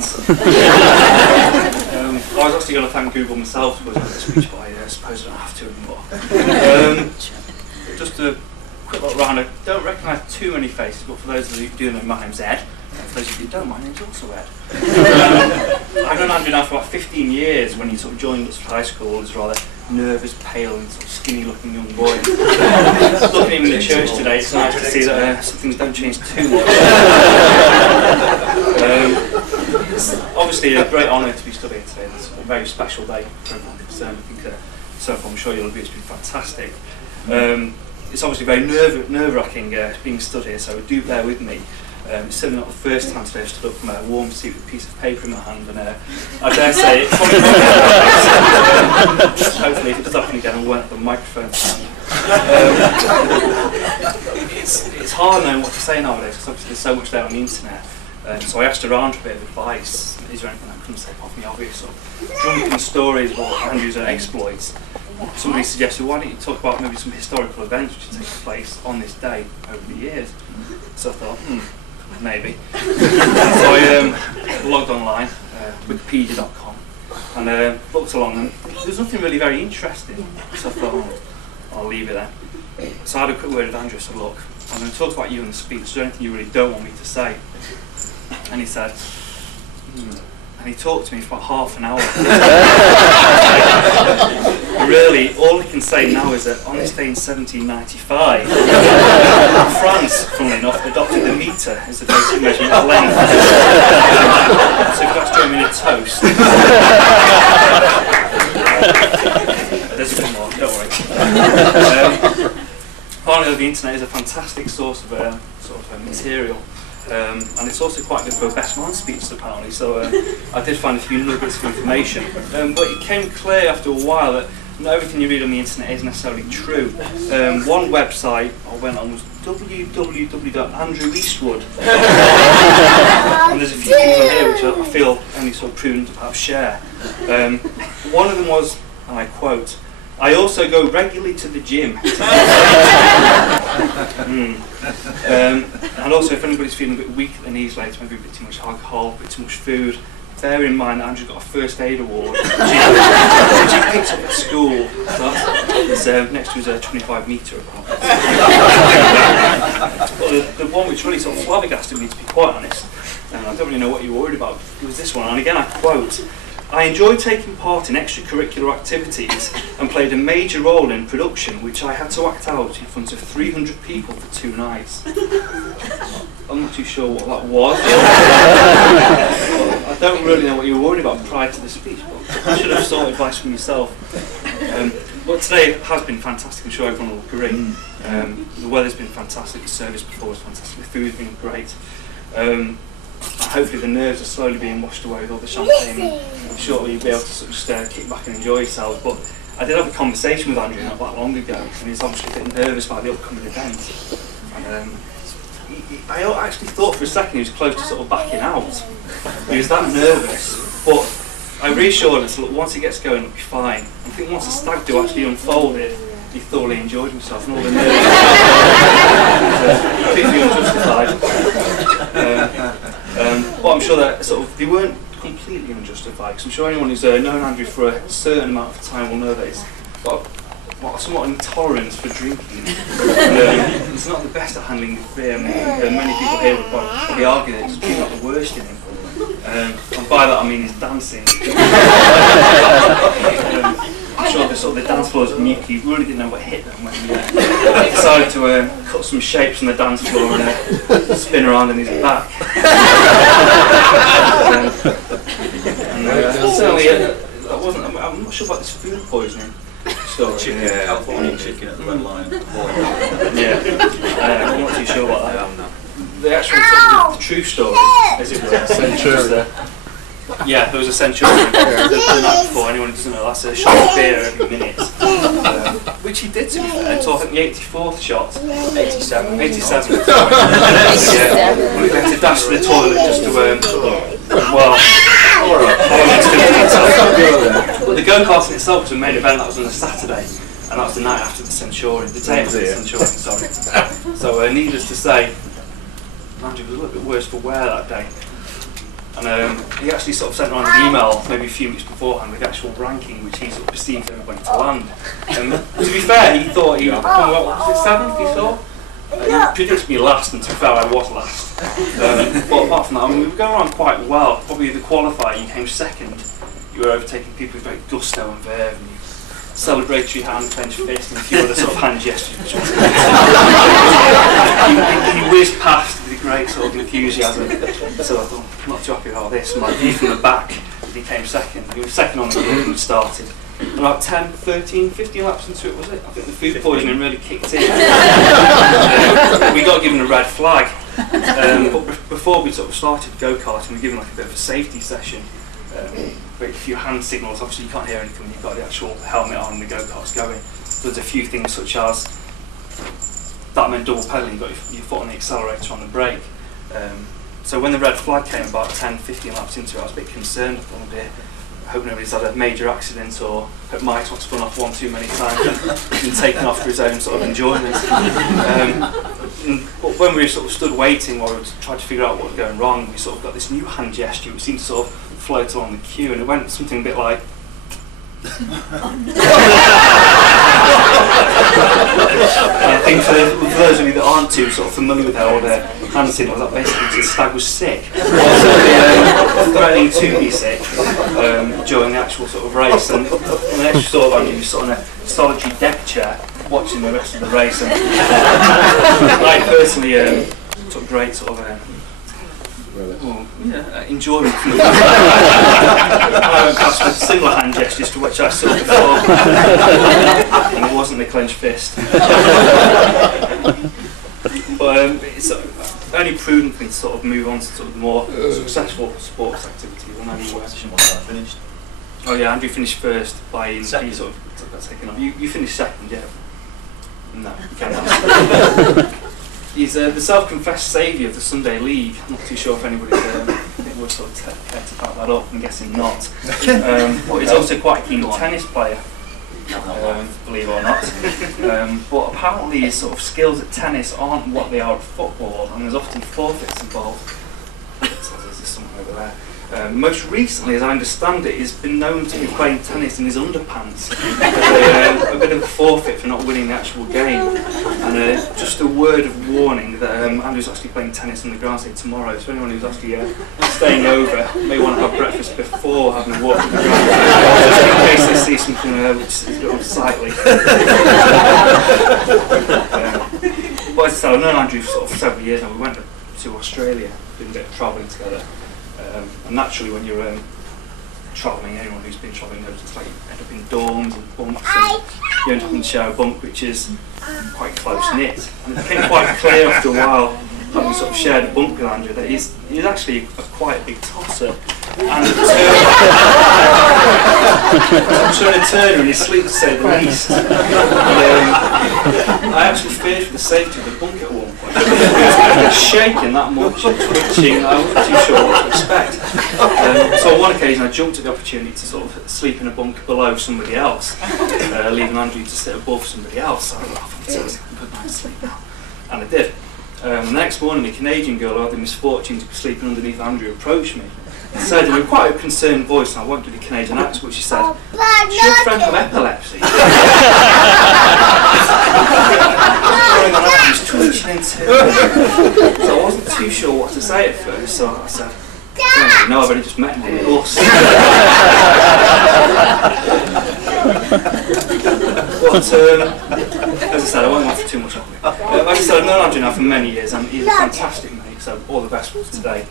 I was actually going to thank Google myself for the speech, but I suppose I don't have to anymore. Just a quick look round. I don't recognise too many faces, but for those of you who do know, my name's Ed. For those of you who don't, my name's also Ed. I've known Andrew now for about 15 years. When he sort of joined us at high school, he was a rather nervous, pale and sort of skinny-looking young boy. Looking at him in the church today, it's nice to see that some things don't change too much. It's obviously a great honour to be studying today. It's a very special day for everyone concerned. I think so far I'm sure you'll agree it's been fantastic. It's obviously very nerve-wracking being stood here, so do bear with me. It's certainly not the first time today I've stood up from a warm seat with a piece of paper in my hand, and I dare say it's probably hopefully if it does happen again I won't have the microphone stand. It's hard knowing what to say nowadays because obviously there's so much there on the internet. So I asked around for a bit of advice. Is there anything I couldn't say apart from the obvious? Or drunken stories about Andrew's exploits. Somebody suggested, why don't you talk about maybe some historical events which have taken place on this day over the years? So I thought, maybe. So I logged online, wikipedia.com, and looked along, and there was nothing really very interesting. So I thought, I'll leave it there. So I had a quick word with Andrew. I said, look, I'm going to talk about you in the speech. Is there anything you really don't want me to say? And he said, and he talked to me for about half an hour. Really, all he can say now is that on this day in 1795, France, funnily enough, adopted the metre as the basic measurement of length. So if that's joining in a toast. There's one more, don't worry. Finally, the internet is a fantastic source of material. And it's also quite good for a best man speech apparently, so I did find a few nuggets of information. But it became clear after a while that not everything you read on the internet is necessarily true. One website I went on was www.andreweastwood. And there's a few things on here which I feel only sort of prudent to perhaps share. One of them was, and I quote, I also go regularly to the gym. And also, if anybody's feeling a bit weak at the knees later, maybe a bit too much alcohol, a bit too much food, bear in mind that Andrew's got a first aid award, which he picks up at school. So it's next to his 25 metre about. But the one which really sort of flabbergasted me, to be quite honest, and I don't really know what you were worried about, was this one. And again, I quote, I enjoyed taking part in extracurricular activities and played a major role in production which I had to act out in front of 300 people for 2 nights. I'm not too sure what that was. I don't really know what you were worried about prior to the speech, but I should have sought advice from yourself. But today has been fantastic, I'm sure everyone will agree. The weather's been fantastic, the service before was fantastic, the food's been great. Hopefully the nerves are slowly being washed away with all the champagne. I'm sure you'll be able to sort of just kick back and enjoy yourselves. But I did have a conversation with Andrew not that long ago, and he's obviously a bit nervous about the upcoming event. And I actually thought for a second he was close to sort of backing out. He was that nervous, but I reassured him, so look, once it gets going it'll be fine. I think once the stag do actually unfolded, he thoroughly enjoyed himself and all the nerves completely unjustified. But I'm sure that they weren't completely unjustified, because I'm sure anyone who's known Andrew for a certain amount of time will know that he's got somewhat intolerance for drinking. He's not the best at handling beer. Many people here would probably argue that he's not the worst in him. And by that I mean his dancing. I'm sure the dance floors of Newquay really didn't know what hit them when he decided to cut some shapes on the dance floor and spin around on his back. Certainly, I'm not sure about this food poisoning story. California chicken at the Red Lion. I'm not too sure about that. The actual the true story, as it were. Centurion. Yeah, there was a Centurion the night before. Anyone who doesn't know, that's a shot of beer every minute. Which he did, to be fair, until I think the 84th shot. 87. 87. Yeah. When he went to dash to the toilet just to, But the go-karting itself was a main event. That was on a Saturday, and that was the night after the Centurion. The day after the Centurion, sorry. So, needless to say, Andrew was a little bit worse for wear that day. And he actually sort of sent around an email maybe a few weeks beforehand with the actual ranking which he sort of perceived everybody to land. To be fair, he thought he would come out, what was it, 7th he saw? He predicted me last, and to be fair, I was last. But apart from that, I mean, we were going around quite well. Probably the qualifier, you came second. You were overtaking people with great gusto and verve, and you celebratory hand, clenched fist, and a few other sort of hand gestures. He whizzed past with a great sort of enthusiasm. So I thought, I'm not too happy about this. And my view from the back, he came second. He was second on the grid when we started. And about 10, 13, 15 laps into it, was it? I think the food poisoning really kicked in. We got given a red flag. But before we sort of started go-karting, we were given like a bit of a safety session. With a few hand signals. Obviously you can't hear anything when you've got the actual helmet on and the go-kart's going. So there's a few things such as, that meant double pedalling, you've got your foot on the accelerator on the brake. So when the red flag came about 10, 15 laps into it, I was a bit concerned. I thought, oh dear, I hope nobody's had a major accident, or hope Mike's not spun off one too many times and been taken off for his own sort of enjoyment. But when we sort of stood waiting while we tried to figure out what was going wrong, we sort of got this new hand gesture which seemed to sort of float along the queue, and it went something a bit like and I think for those of you that aren't too sort of familiar with how the hand signal, that basically means the stag was sick, threatening to be sick during the actual sort of race, and the next saw Andy was sort of on a solitary deck chair watching the rest of the race, and I personally took great sort of enjoyment from the I went past with similar hand gestures to which I saw before, and it wasn't the clenched fist. But it's only prudent for me to sort of move on to sort of more successful sports activities than anywhere. Finished. Oh yeah, Andrew finished first by he sort of took that second off. You finished second, yeah. No, you can't. He's the self-confessed saviour of the Sunday League. I'm not too sure if anybody would sort of care to back that up. I'm guessing not. But he's also quite a keen tennis player, believe it or not. But apparently his sort of skills at tennis aren't what they are at football, and there's often forfeits involved. So there's someone over there. Most recently, as I understand it, he's been known to be playing tennis in his underpants. A bit of a forfeit for not winning the actual game. And just a word of warning that Andrew's actually playing tennis on the ground tomorrow, so anyone who's actually staying over may want to have breakfast before having a walk on the ground, just in case they see something which is a bit unsightly. But as I said, I've known Andrew for sort of several years now. We went to Australia, doing a bit of travelling together. And naturally, when you're travelling, anyone who's been travelling knows it's like you end up in dorms and bunks, and you end up in share a bunk which is quite close knit. And it became quite clear after a while, having sort of shared a bunk with Andrew, that he's actually quite a big tosser. And a turner in his sleep, to say the least. And, I actually feared for the safety of the bunk at one point. It was shaking that much and twitching, I wasn't too sure what to expect. So on one occasion I jumped at the opportunity to sort of sleep in a bunk below somebody else, leaving Andrew to sit above somebody else. So I thought, fantastic, I'm good night's sleep now. And I did. The next morning, a Canadian girl who had the misfortune to be sleeping underneath Andrew approached me and said in a quite a concerned voice, and I won't do the Canadian accent, but she said, "Does your friend have epilepsy?" I was twitching into it. So I wasn't too sure what to say at first, so I said, "No, I've only just met him on the bus." But as I said, I won't laugh too much on it. Like I said, I've known Andrew now for many years, and he's a fantastic mate, so all the best for today.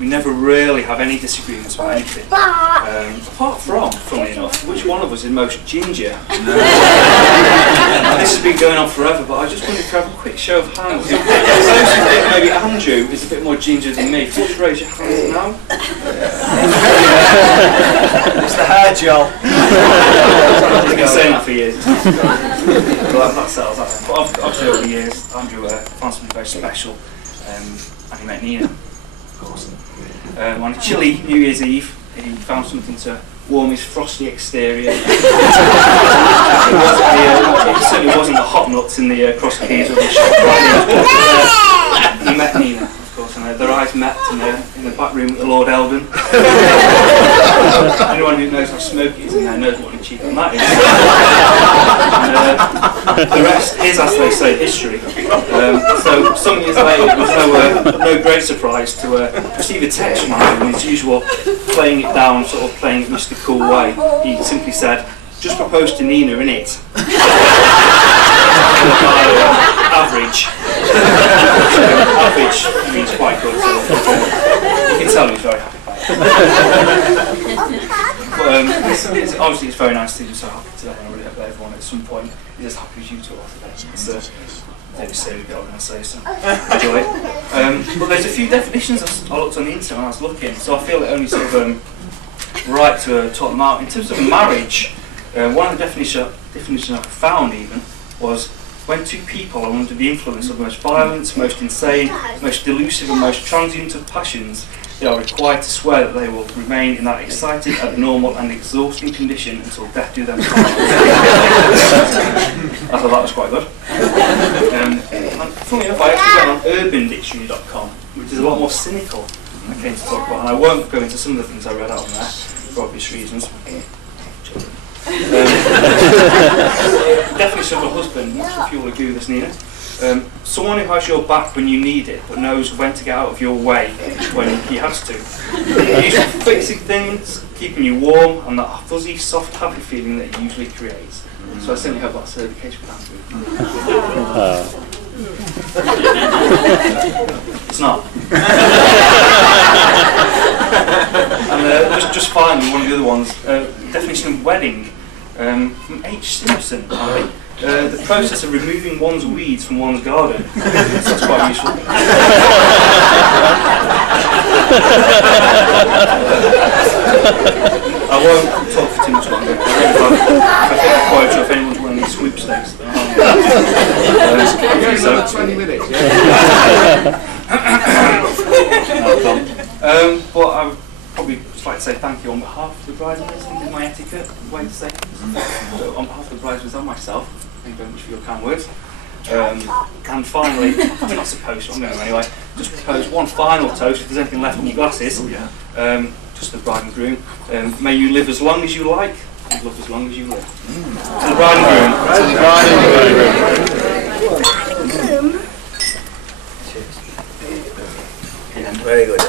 We never really have any disagreements about anything. Apart from, funnily enough, which one of us is most ginger. This has been going on forever, but I just wanted to have a quick show of hands. Those who think maybe Andrew is a bit more ginger than me, just raise your hands now. It's the hair gel. I've been saying that for years. Well, that settles that. But obviously over the years, Andrew found something very special, and he met Nina. On a chilly New Year's Eve, he found something to warm his frosty exterior. It certainly wasn't the hot nuts in the Cross Keys or the shop. He met Nina, of course. course, and their eyes met in the back room at the Lord Eldon. Anyone who knows how smoky it is in there knows what an achievement that is. And, the rest is, as they say, history. So some years later, it was no great surprise to receive a text from him in his usual playing it down, sort of playing it Mr. Cool way. He simply said, "Just proposed to Nina, innit?" Average. Average means quite good. So, you can tell he's very happy about it. But obviously it's very nice to be so happy today, and I really hope that everyone at some point is as happy as you two are today. It's a very silly bit I'm going to say, so enjoy it. But there's a few definitions I looked on the internet when I was looking, so I feel it only sort of right to talk them out. In terms of marriage, one of the definitions I found even was when two people are under the influence of the most violent, most insane, most delusive and most transient of passions, they are required to swear that they will remain in that excited, abnormal and exhausting condition until death do them part. I thought that was quite good. And funnily enough, I actually went on urbandictionary.com, which is a lot more cynical than I came to talk about, and I won't go into some of the things I read out on there for obvious reasons. Definition of a husband, I'm not sure if you will agree with this, Nina. Someone who has your back when you need it, but knows when to get out of your way when he has to. Usually fixing things, keeping you warm, and that fuzzy, soft, happy feeling that he usually creates. So I certainly hope that's the case with Andrew. It's not. And just finally, one of the other ones, definition of wedding, from H. Simpson, the process of removing one's weeds from one's garden. So that's quite useful. I won't talk for too much longer. I think I'm quite sure if anyone's running these sweepstakes. So 20 minutes, yeah? But I would probably just like to say thank you on behalf of the bridesmaids. I think is my etiquette way to say things. So on behalf of the bridesmaids and myself, thank you very much for your kind words. And finally, I'm not supposed to, I'm going to anyway, just propose one final toast if there's anything left in your glasses. Just the bride and groom. May you live as long as you like, and love as long as you live. To the bride and groom. To the bride and groom. Very good.